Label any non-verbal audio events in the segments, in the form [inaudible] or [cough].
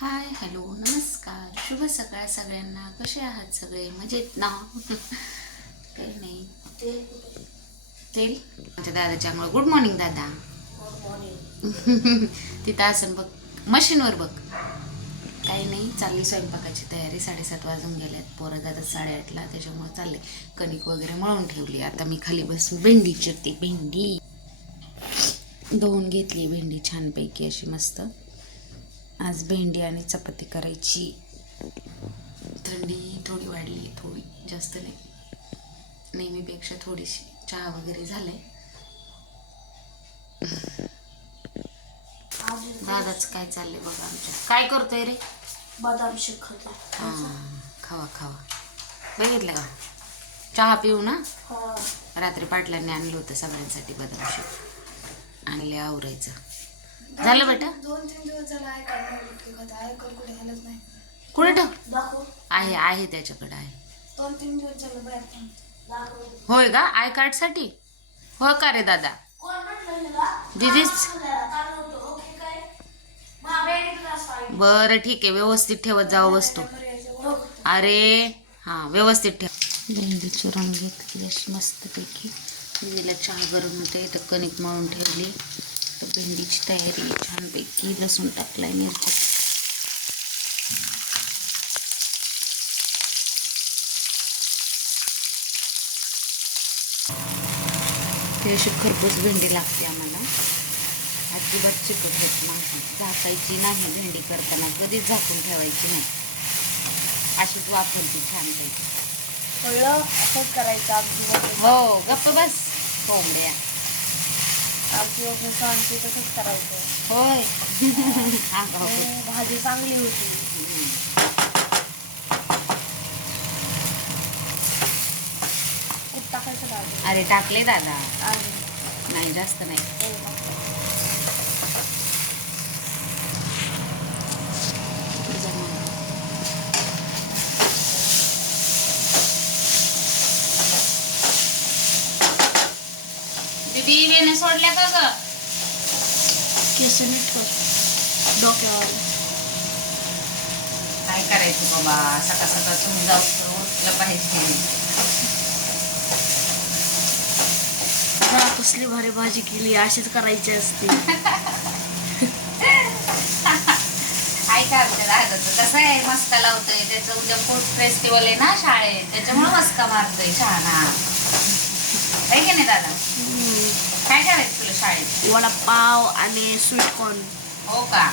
Hi hello नमस्कार. शुभ सकाळ सगळ्यांना. कसे आहात सगळे? मजेत ना? [laughs] काही नाही. तेल? आमच्या दादाच्या अंघोळ गुड मॉर्निंग दादा. [laughs] तिथं असं बघ. मशीनवर बघ. काही नाही चालली स्वयंपाकाची तयारी. साडेसात वाजून गेल्यात पोरं जातात साडेआठला त्याच्यामुळे चालले. कणिक वगैरे मळून ठेवली. आता मी खाली बसून भेंडी चिरते. भेंडी. धुवून घेतली. भेंडी छानपैकी अशी मस्त. आज भेंडी आणि चपाती करायची. थंडी थोडी वाढली थोडी जास्त नाही. नेहमीपेक्षा थोडीशी चहा वगैरे झाले दादाच काय चाललंय बघा आमच्या. काय करतोय रे? बदाम शेक खातो हां खावा खावा. बघितलं का? चहा पिऊ ना? हा. रात्री पाटलांनी आणलं होतं सगळ्यांसाठी बदाम शेक. आणले आवरायचं. झालं बेटा? दोन तीन दिवस झाला आय कार्ड आय कार्ड कुठे घालत नाही. कुठे ठेव? दाखव. आहे आहे त्याच्याकडे आहे. दोन तीन दिवस झालं बाहेर पण. दाखव. होय का? आय कार्डसाठी हो का रे दादा? कोण म्हटलं तुला दिदीच? बरं ठीक आहे. व्यवस्थित ठेवत जावं वस्तू. अरे हां व्यवस्थित ठेव. भेंडी चुरून घेतली मस्तपैकी. दिदीला चहा गरम होते तर कणिक मळून ठेवली. तर भेंडीची तयारी छानपैकी लसूण टाकलाय मिरची ती अशी खरपूस भेंडी लागते आम्हाला. अजिबात चिकट होत नाही. झाकायची नाही भेंडी करताना कधीच झाकून ठेवायची नाही. अशीच वापरते छानपैकी. असंच करायचं हो गप्प बस. कोंबड्या. आमची वगैरे सांगते तसंच करायचं. होय. हो, [laughs] भाजी चांगली होती. खूप टाकायचं भाजी. अरे टाकले दादा. आणि नाही जास्त नाही. वेणे सोडल्या का ग केस नीट कर. डोक्यावर. काय करायचं बाबा? सकाळ सकाळ तुम्ही जाऊ उठलं पाहिजे. कसली भारी भाजी केली अशीच करायची असते. ऐका आमच्या दादाचं कसं आहे मस्का लावतोय. त्याचं उद्या फूड फेस्टिवल आहे ना शाळेत. त्याच्यामुळे मस्का मारतोय छान हा आहे की नाही दादा? काय करायचं तुला शाळेत? वडापाव आणि स्वीट कॉर्न हो का?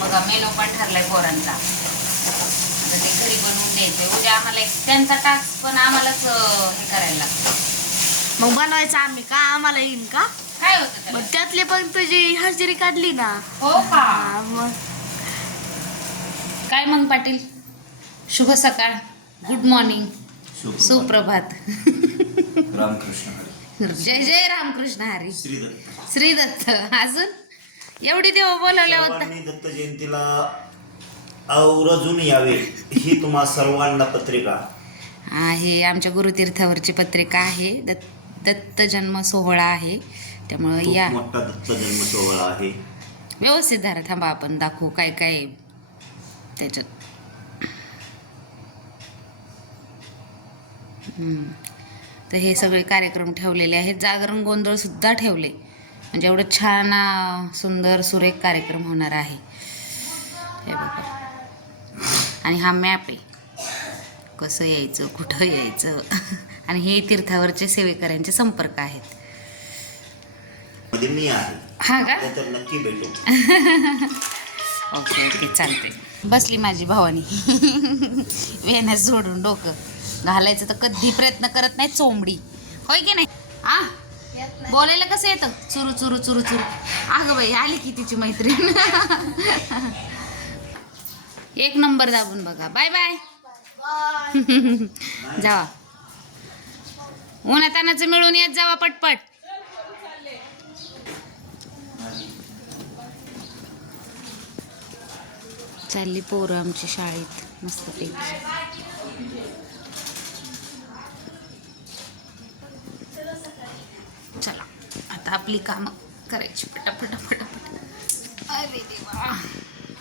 बघा मेनू पण ठरलाय पोरांचा. आता ते घरी बनवून द्यायचंय. उद्या आम्हाला एक त्यांचा टास्क पण आम्हालाच अं, हे करायला लागतं. मग बनवायचं आम्ही का? आम्हाला येईन का? काय होतं त्याला? मग त्यातले पण तुझी हजेरी काढली ना. हो का? हा, मग. काय मग पाटील? शुभ सकाळ. गुड मॉर्निंग सुप्रभात. रामकृष्ण. जय जय रामकृष्ण हरी. श्रीदत्त. श्री दत्त अजून? एवढी देव बोलवल्या होता सर्वांनी दत्त जयंतीला आवर्जून यावे ही तुम्हा सर्वांना पत्रिका. आहे आमच्या गुरुतीर्थावरची पत्रिका आहे. दत्त दत्त जन्म सोहळा आहे. त्यामुळं खूप या मोठा दत्त जन्म सोहळा आहे. व्यवस्थित धरा थांबा आपण दाखवू काय काय त्याच्यात. हम्म. तर हे सगळे कार्यक्रम ठेवलेले आहेत. जागरण गोंधळ सुद्धा ठेवले. म्हणजे एवढं छान सुंदर सुरेख कार्यक्रम होणार आहे. हे बघा. आणि हा मॅप आहे. कसं यायचं कुठं यायचं? [laughs] आणि हे तीर्थावरचे सेवेकऱ्यांचे संपर्क आहेत. हा का? [laughs] ओके ओके चालते बसली माझी भावानी. [laughs] वेण्यास सोडून डोकं. घालायचं तर कधी प्रयत्न करत नाही चोंबडी. होय की नाही? आ? बोलायला कसं येतं? चुरू चुरू चुरू चुरू. अगं बाई आली की तिची मैत्रीण. एक नंबर दाबून बघा. Bye bye. जावा. उन्हातानाचं मिळून येत जावा पटपट. चालली पोरं आमची शाळेत. मस्तपैकी आपली कामं करायची. पटापटा पटापट. अरे देवा.